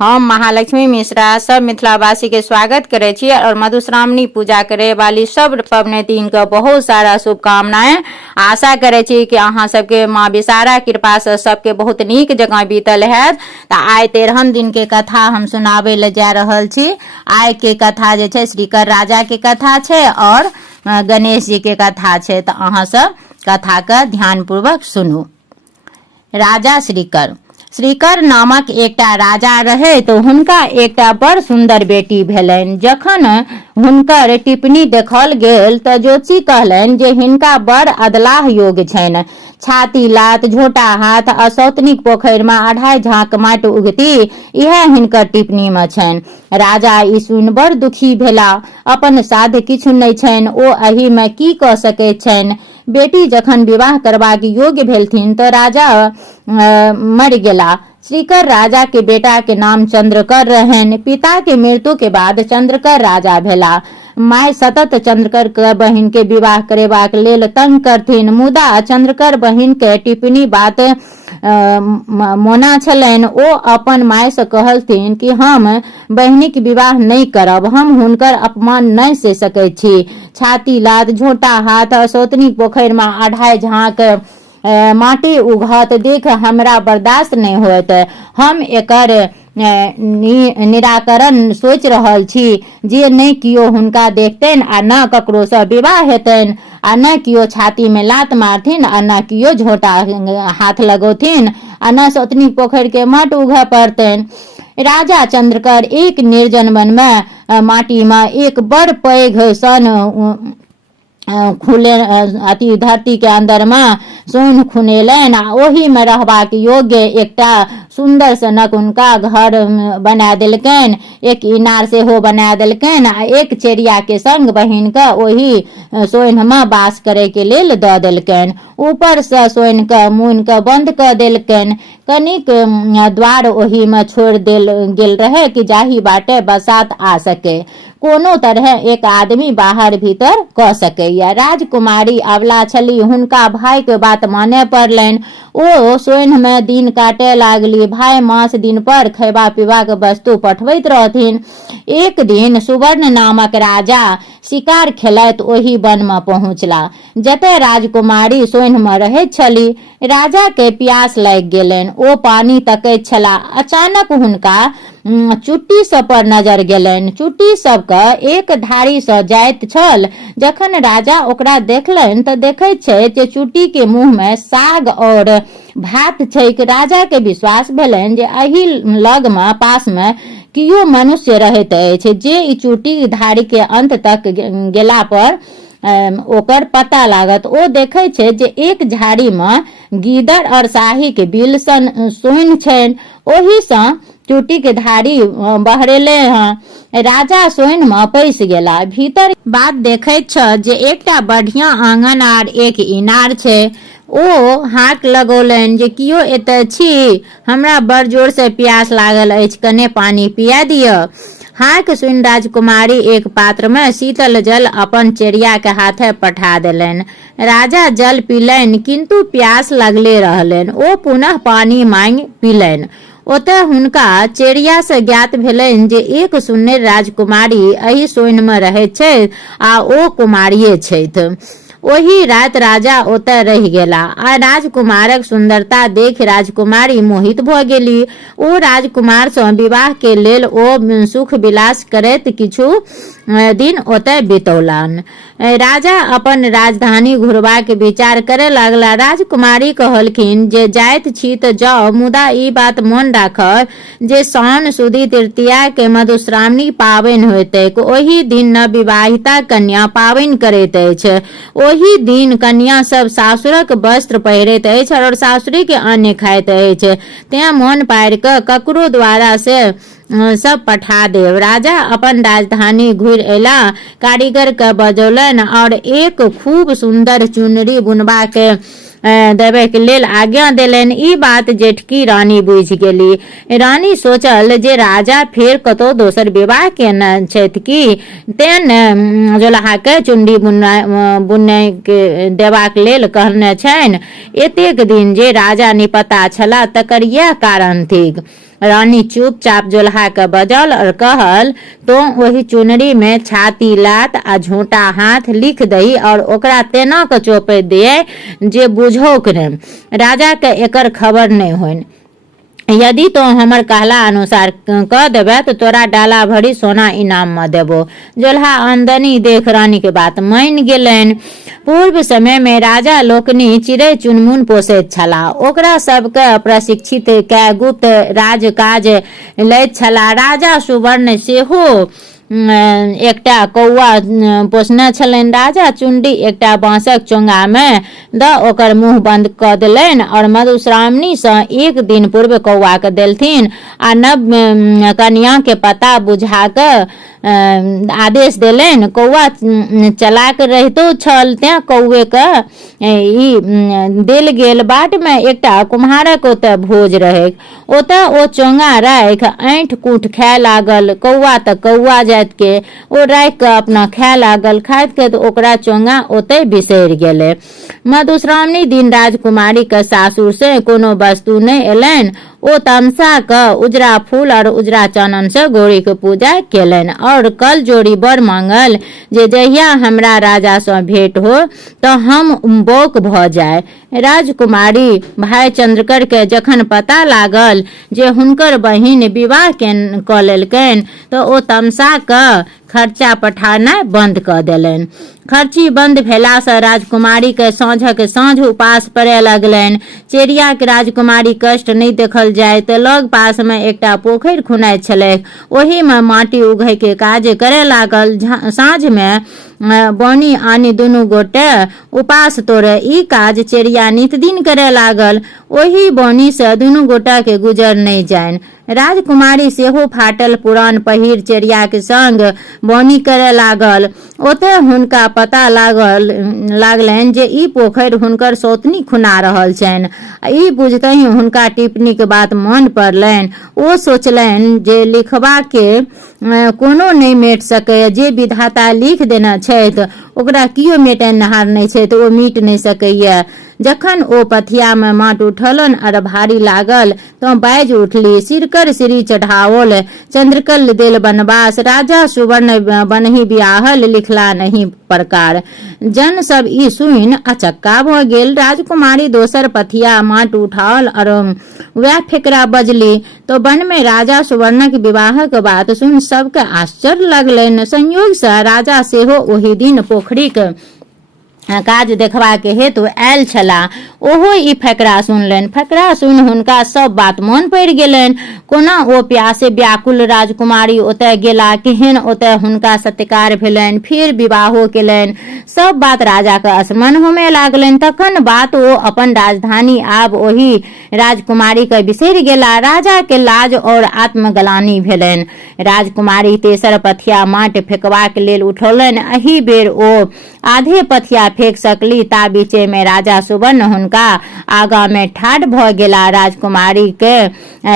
हम महालक्ष्मी मिश्रा सब मिथिलावासी के स्वागत करे छी और मधुश्रावणी पूजा करे वाली सब पबनैतिन के बहुत सारा शुभकामनाएं। आशा करे छी कि अहाँ सबके माँ विषारा कृपा से सबके बहुत नीक जगह बीतल है। आइ 13 दिन के कथा हम सुनावे ले जा रहल छी। आइ के कथा जे छे श्रीकर राजा के कथा छे और गणेश जी के कथा छे। तो अहाँ सब कथा के ध्यान पूर्वक सुनू। राजा श्रीकर नामक एकटा राजा रहे तो हुनका एकटा बड़ सुंदर बेटी भेलनि। जखन हुनकर टिप्पणी देखल गेल तो ज्योतिषी कहलनि जे हिनका बड़ अदलाह योग छनि। छाती लात झोटा हाथ आ सौतनिक पोखरि में 2.5 झाँक माटि उगती, इहे हिनकर टिप्पणी में छनि। राजा ई सुनि बड़ दुखी भेला। अपन साध किछु नहि छनि, ओ एहि में की कऽ सकैत छनि। बेटी जखन विवाह करबाक योग्य भेलथिन तो राजा मरि गेला। श्रीकर राजा के बेटा के नाम चंद्रकर रहनि। पिता के मृत्यु के बाद चंद्रकर राजा भेला। माय सतत चंद्रकर के बहिन के विवाह करेबाक लेल तंग करथिन, मुदा चंद्रकर बहिन के टिप्पणी बात मोना छलनि। ओ अपन माय से कहलथिन कि हम बहिनीक विवाह नहीं करब, हम हुनकर अपमान नहीं से सकैत छी। छाती लात झोटा हाथ सौतनी पोखरि में 2.5 झाँक माटी उघत देख हमरा बर्दाश्त नहीं होत। हम एकर निराकरण सोच रहल छी जे नहीं कियो हुनका देखतनि आ न ककरो से विवाह हेतनि आ न कियो छाती में लात मारथिन आ न कियो झोटा हाथ लगौथिन आ न सौतनी पोखरि के माट उघ पड़तनि। राजा चंद्रकर एक निर्जन वन में माटी में एक बड़ पैघ सन खुले अति धरती के अंदर में सोन खुनेलनि आ ओही में रहबाक योग्य एकटा सुंदर सनक उनका घर बना देलकनि। एक इनार से हो बना देलकनि आ एक चेरिया के संग बहिन के ओही सोन में वास करे के लेल दऽ देलकनि। ऊपर से सोन के मुन के बंद कर देलकनि। कनिक द्वार ओही में छोड़ देल गेल रहे कि जाही बाटे बसात आ सके, कोनो तरह एक आदमी बाहर भीतर क सके। राजकुमारी अबला छली, हुनका भाई के बात माने पड़लनि। ओ सोन में दिन काटे लागली। भाई मास दिन पर खैबा पीबा के वस्तु पठबैत रहथिन। एक दिन सुवर्ण नामक राजा शिकार खेलैत ओही वन में पहुंचला जते राजकुमारी सोन में रहैत छली। राजा के प्यास लागि गेलनि। ओ पानी तकैत छला। अचानक हुनका चुट्टी सब पर नजर गेलनि। चुट्टी सब के एक धारी से जाइत छल। जखन राजा ओकरा देखलनि तो देखैत छै जे चुट्टी के मुंह में साग और भात छैक। राजा के विश्वास भेलनि जे एही लग में पास में कियो मनुष्य रहैत अछि जे ई चुट्टी धारी के अंत तक गेला पर ओकर पता लागत। ओ देखे छै जे एक झाड़ी में गीदड़ और शाही के बिल सन सोइन छनि, ओही सँ चुट्टी के धारी बहरेले हैं। राजा सोइन में पैस गेला। भीतर बात देखैत छ जे एकटा बढ़िया आंगन आर एक इनार छै। ओ हाक लगौलनि जे कियो एतय छी, हमरा बड़ जोर से प्यास लागल अछि, कने पानी पिया दिय। हाक सुनि राजकुमारी एक पात्र में शीतल जल अपन चेरिया के हाथे पठा देलनि। राजा जल पीलनि किंतु प्यास लगले रहलनि। ओ पुनः पानी मांग पीलनि। ओतय हुनका चेरिया से ज्ञात भेलनि जे एक सुन्नर राजकुमारी एही सोइन में रहैत छै आ ओ कुमारिये छथि। ओही रात राजा ओतय रहि गेला आ राजकुमारक सुंदरता देख राजकुमारी मोहित भ गेली। ओ राजकुमार सँ विवाह के लेल ओ सुख विलास करैत किछु दिन ओतय बितौलनि। राजा अपन राजधानी घुरबाक विचार करे लगला। राजकुमारी कहलखिन जे जाइत छी तऽ जाउ, मुदा ई बात मोन राखब जे साउन सुदी तृतीया के मधुश्रावणी पावनि होइत अछि। ओही दिन नवविवाहिता कन्या पावनि करैत अछि। ओही दिन कन्या सब सासुरक वस्त्र पहिरैत अछि और सासुरी के अन्न खाइत अछि। तें मोन पारि कऽ ककरो द्वारा से सब पठा देव। राजा अपन राजधानी घुरि अयला, कारीगर के बजौलनि और एक खूब सुंदर चुनरी बुनबा के देवे के लेल आज्ञा देलनि। ई बात जेठकी रानी बुझि गेली। रानी सोचल जे राजा फेर कतौ दोसर विवाह केने छथि की, तें जोलहा के चुनरी बुनय के देबाक लेल कहने छनि। एतेक दिन जे राजा निपता छला तकर यह कारण थिक। रानी चुपचाप जोल्हा के बजल और कहल, तो वही चुनरी में छाती लात आ झोंटा हाथ लिख दही और ओकरा तेना के चौपे दिए जे बुझौक ने, राजा के एकर खबर नहीं होइन। यदि तो हमर कहला अनुसार कह देबे तो तोरा डाला भरी सोना इनाम में देबो। जोल्हा आमदनी देख रानी के बात मान गेलन। पूर्व समय में राजा लोकनि चिड़ै चुनमुन पोसैत छलाह, ओकरा सबके प्रशिक्षित कए गुप्त राजकाज लैत छलाह। राजा सुवर्ण सेहो एकटा कौआ पोसने छलनि। राजा चुंडी एकटा बाँसक चोंगा में द ओकर मुंह बंद कऽ देलनि और मधुश्रावणी सँ एक दिन पूर्व कौआ के देलथिन आ नव कन्या के पता बुझा कऽ आदेश देलनि। कौआ चलाक रहितो छल, तें कौए के ई देल गेल। बाट में एकटा कुम्हारक ओतऽ भोज रहै, ओतऽ ओ चोंगा राखि ऐंठ कूट खाए लागल। कौआ तऽ कौआ जात के ओ राखि कऽ अपना खाए लागल। खाइत खाइत ओकरा चोंगा ओतै बिसरि गेलै। मधुश्रावणी दिन राजकुमारी के सासुर से कोनो वस्तु नहीं एलनि। ओ तमसा क उजरा फूल और उजरा चानन से गौरी के पूजा केलनि और कल जोड़ी बर मांगल जे जहिया हमरा राजा सँ भेंट हो तो हम बौक भ जाय। राजकुमारी भाई चंद्रकर के जखन पता लागल जे हुनकर बहिन विवाह क लेलकनि तो ओ तमसा क खर्चा पठाना बंद क देलनि। खर्ची बंद भेला से राजकुमारी के साँझक साँझ उपास पड़े लगलनि। चेरिया के राजकुमारी कष्ट नहीं देखल जाय तो लग पास में एकटा पोखरि खुनाइत छलैक, ओही में माटी उघै के काज करे लागल। साँझ में बनी आनी दुनू गोटे उपास तोड़े ई काज चेरिया नित दिन करे लागल। ओही बनी से दुनू गोटा के गुजर नहीं जाइन। राजकुमारी सेहो फाटल पुरान पहिर चेरिया के संग बनी करे लागल। ओते हुनका पता लागलनि जे ई पोखरि हुनकर सौतनी खुना रहल छनि। ई बुझतहि हुनका टिप्पणी के बात मन पड़लनि। ओ सोचलनि जे लिखबा के कोनो नहीं मेट सकैए, जे विधाता लिख देने छथि ओकरा कियो मेटनिहार नहीं छै तो ओ मीट नहीं सकैए। जखन ओ पथिया में माट उठलन और भारी लागल तो बाजि उठली, सिरकर सिरी चढ़ाओल चंद्रकल देल बनवास, राजा सुवर्ण बनहि बियाहल लिखला नहीं प्रकार। जन सब ई सुनि अचक्का भ गेल। राजकुमारी दोसर पथिया माट उठाओल और वह फेकरा बजली तो वन में राजा सुवर्णक विवाहक बात सुन सबके आश्चर्य लगलनि। संयोग से राजा सेहो ओहि दिन पोखरिक काज देखबा के हेतु आयल छलाह। ओहो ई फकरा सुनलनि। फकरा सुनि हुनका सब बात मन पड़ि गेलनि। कोना ओ प्यासे व्याकुल राजकुमारी ओतय गेला, केहन ओतय हुनका सत्कार भेलनि, फिर विवाहो केलनि। सब बात राजा के स्मरण होमे लागलनि। तखन बात ओ अपन राजधानी आब ओही राजकुमारी के बिसरि गेला। राजा के लाज और आत्मग्लानि भेलनि। राजकुमारी तेसर पथिया माट फेकबाक लेल उठौलनि। एहि बेर ओ आधे पथिया फेंक सकली, ता बीचे में राजा सुवर्ण हुनका आगा में ठाढ़ भ गेला। राजकुमारी के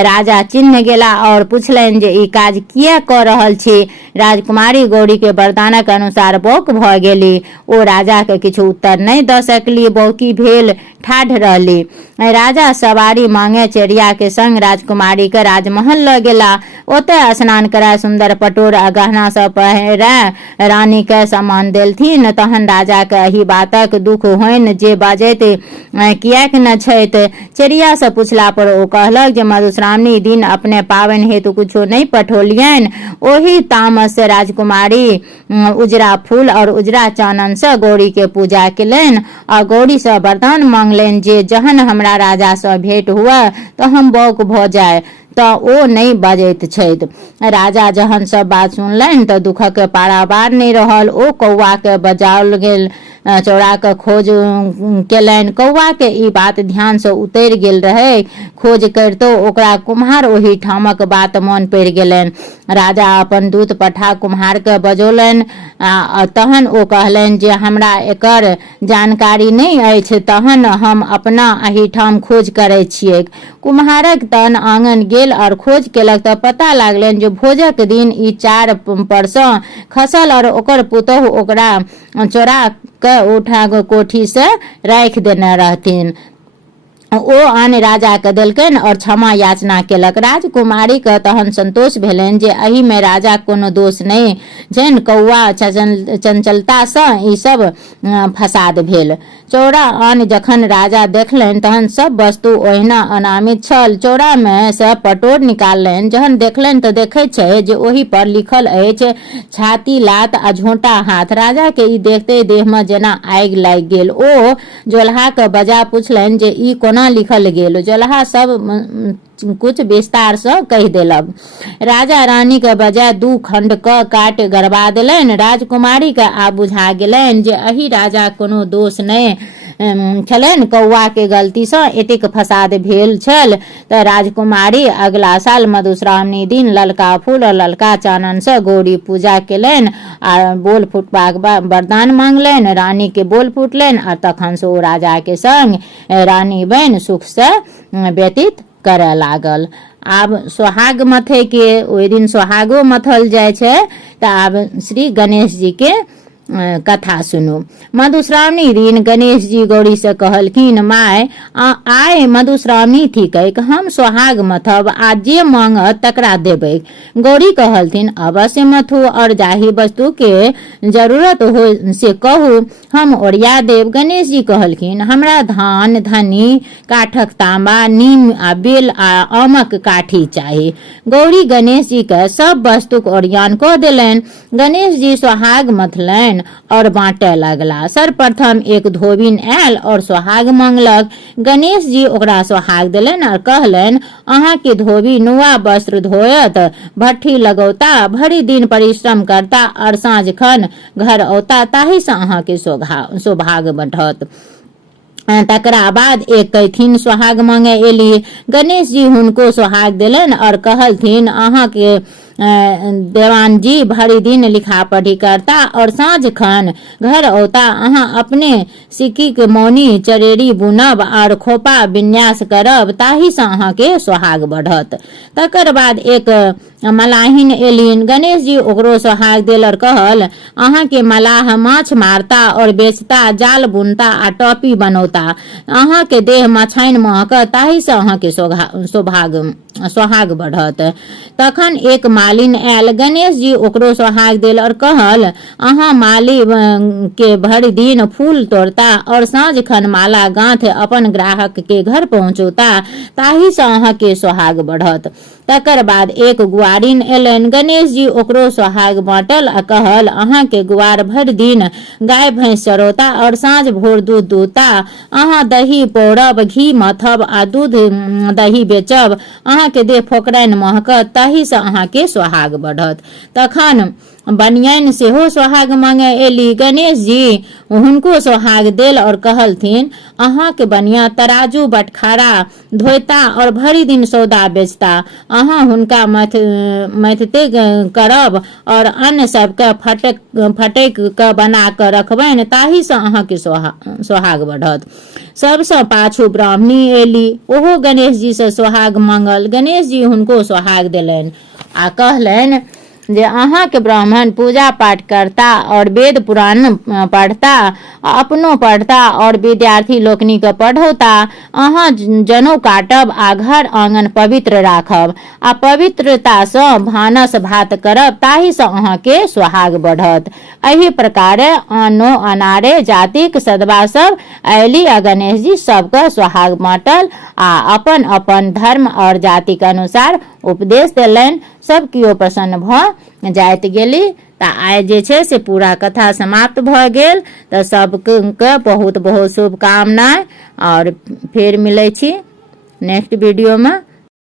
राजा चिन्ह गेला और पूछलनि जे ई काज किया क रहल छी। राजकुमारी गौरी के वरदानक अनुसार बौक भ गेली। ओ राजा के किछु उत्तर नहीं द सकली, बौकी भेल ठाढ़ रहली। राजा सवारी मांगे चेरिया के संग राजकुमारी के राजमहल ल गेला। ओते स्नान कराय सुंदर पटोर आ गहना सब पहिराय रानी के सम्मान देलथिन। तहन राजा के एहि बातक दुख होइन जे बाजैत किएक न छथि। चेरिया से पूछला पर ओ कहलक जे मधुश्रावणी दिन अपने पावनि हेतु कुछो नहीं पठौलियनि। ओही तामस से राजकुमारी उजरा फूल और उजरा चानन से गौरी के पूजा केलनि और गौरी से वरदान मांगलनि जे जहन हमरा राजा से भेंट हुआ तो हम बौक भ जाय। तो ओ नहीं बजैत छथि। राजा जहन सब बात सुनलनि तो दुखक पारावार नहीं रहल। ओ कौआ के बजाओल गेल चौरा के खोज केलनि। कौआ के ई बात ध्यान से उतरि गेल रहे। खोज करितो ओकरा कुम्हार ओही ठामक बात मन पड़ि गेलनि। राजा अपन दूत पठा कुम्हार के बजौलनि। तहन ओ कहलनि जे हमरा एकर जानकारी नहीं अछि, तहन हम अपना एही ठाम खोज करे छियै। कुम्हारक तन आंगन गेल और खोज केलक तो पता लागलनि जे भोजक दिन ई चार पर सँ खसल और ओकर पुतोह ओकरा चोरा के उठा कोठी से राखि देने रहथिन। ओ आन राजा के देलकनि और क्षमा याचना केलक। राजकुमारी के तहन संतोष भेलनि जे एहि में राजा कोनो दोष नहीं छनि, कौआ चंचलता से ई सब फसाद भेल। चौरा आन जखन राजा देखलनि तहन सब वस्तु ओहिना अनामित छल। चौरा में से पटोर निकाललनि, जहन देखलनि तऽ देखै छै जे ओहि पर लिखल अछि छाती लात आ झोंटा हाथ। राजा के ई देखते देह में जेना आगि लागि गेल। ओ जोल्हा के बजा पूछलनि जे ई कोना लिखल गेल। जोल्हा सब कुछ विस्तार से कहि देलक। राजा रानी के बजाय 2 खंड क काट गड़बा देलनि। राजकुमारी के आब बुझा गेलनि जे एहि राजा कोनो दोष नहीं छलनि, कौआ के गलती से एतेक फसाद भेल छल। तऽ राजकुमारी अगला साल मधुश्रावणी दिन ललका फूल और ललका चानन से गौरी पूजा केलनि आ बोल फुटबाक वरदान मांगलनि। रानी के बोल फुटलनि आ तखन से ओ राजा के संग रानी बन सुख से व्यतीत करे लागल। आब सोहाग मथे के ओहि दिन सोहागो मथल जाय छै। तऽ आब श्री गणेश जी के कथा सुनू। मधुश्रावणी दिन गणेश जी गौरी से कहलखिन, माय आय मधुश्रावणी थिकैक, हम सोहाग मथब आ जे मांगत तकरा देबै। गौरी कहलथिन, अवश्य मथु और जाहि वस्तु के जरूरत हो से कहू, हम ओरिया देव। गणेश जी कहलखिन, हमरा धान धनी काठक तांबा नीम आ बेल आ आमक काठी चाही। गौरी गणेश जी के सब वस्तुक ओरियान कऽ देलनि। गणेश जी सोहाग मथलनि और बांटे लगला। सर्वप्रथम एक धोबिन आयल और सोहाग मांगलक। गणेश जी ओकरा सोहाग देलनि और कहलनि, अहाँ के धोबी नुआ वस्त्र धोयत, भट्ठी लगौता, भरि दिन परिश्रम करता और साँझ खन घर औता, ताहि से अहाँ के सौभाग्य बढ़त। तकरा बाद एक कैथिन सोहाग मांगे एली। गणेश जी हुनको सोहाग देलनि और कहलथिन, अहाँ के देवान जी भरि दिन लिखा पढ़ी करता और साँझ खन घर औता, अहाँ अपने सिक्की के मौनी चरेरी बुनब और खोपा विन्यास करब, ताहि से अहाँ के सोहाग बढ़त। तकर बाद एक मलाहिन एलिन। गणेश जी ओकरो सोहाग देल और कहल, अहाँ के मलाह माछ मारता और बेचता, जाल बुनता आ टोपी बनौता, अहाँ के देह मछाइन महक, ताहि से अहाँ के सोहाग बढ़त। तखन एक मालिन आयल। गणेश जी ओकरो सोहाग देल और कहल, अहाँ माली के भरि दिन फूल तोड़ता और साँझ खन माला गांथ अपन ग्राहक के घर पहुंचौता, ताहि से अहाँ के सोहाग बढ़त। तकर बाद एक गुआरिन एलन। गणेश जी ओकरो सोहाग बांटल आ कहल, अहाँ के गुआर भरि दिन गाय भैंस चरौता और साँझ भोर दूध दूता, अहाँ दही पौरब, घी मथब आ दूध दही बेचब, अहाँ के देह फोकरैन महकत, ताहि से अहाँ के सोहाग बढ़त। तखन बनियान सेहो सोहाग मांगे एली। गणेश जी हुनको सोहाग देल और कहलथिन, अहाँ के बनिया तराजू बटखारा धोता और भरि दिन सौदा बेचता, अहाँ हुनका मथते करब और अन्न सबके फटक के बना के रखबनि, ताहि से अहाँ के सोहाग बढ़त। सबसे पाछू ब्राह्मणी एली। ओहो गणेश जी से सोहाग मांगल। गणेश जी हुनको सोहाग देलनि आ कहलनि जे अहाँ के ब्राह्मण पूजा पाठ करता और वेद पुराण पढ़ता, अपनो पढ़ता और विद्यार्थी लोकनि के पढ़ौता, अहाँ जनेऊ काटब आ घर आंगन पवित्र राखब आ पवित्रता से भानस भात करब, ताहि से अहाँ के सोहाग बढ़त। एहि प्रकारे आनो अनारे जातिक सदबा सब अयली आ गणेश जी सबके सोहाग बाँटल आ अपन अपन धर्म और जाति के अनुसार उपदेश देलनि। सब कियो प्रसन्न भ जाइत गेली। तऽ आइ जे छै से पूरा कथा समाप्त भ गेल। तऽ सबके बहुत बहुत शुभकामनाएं और फेर मिलै छी नेक्स्ट वीडियो में।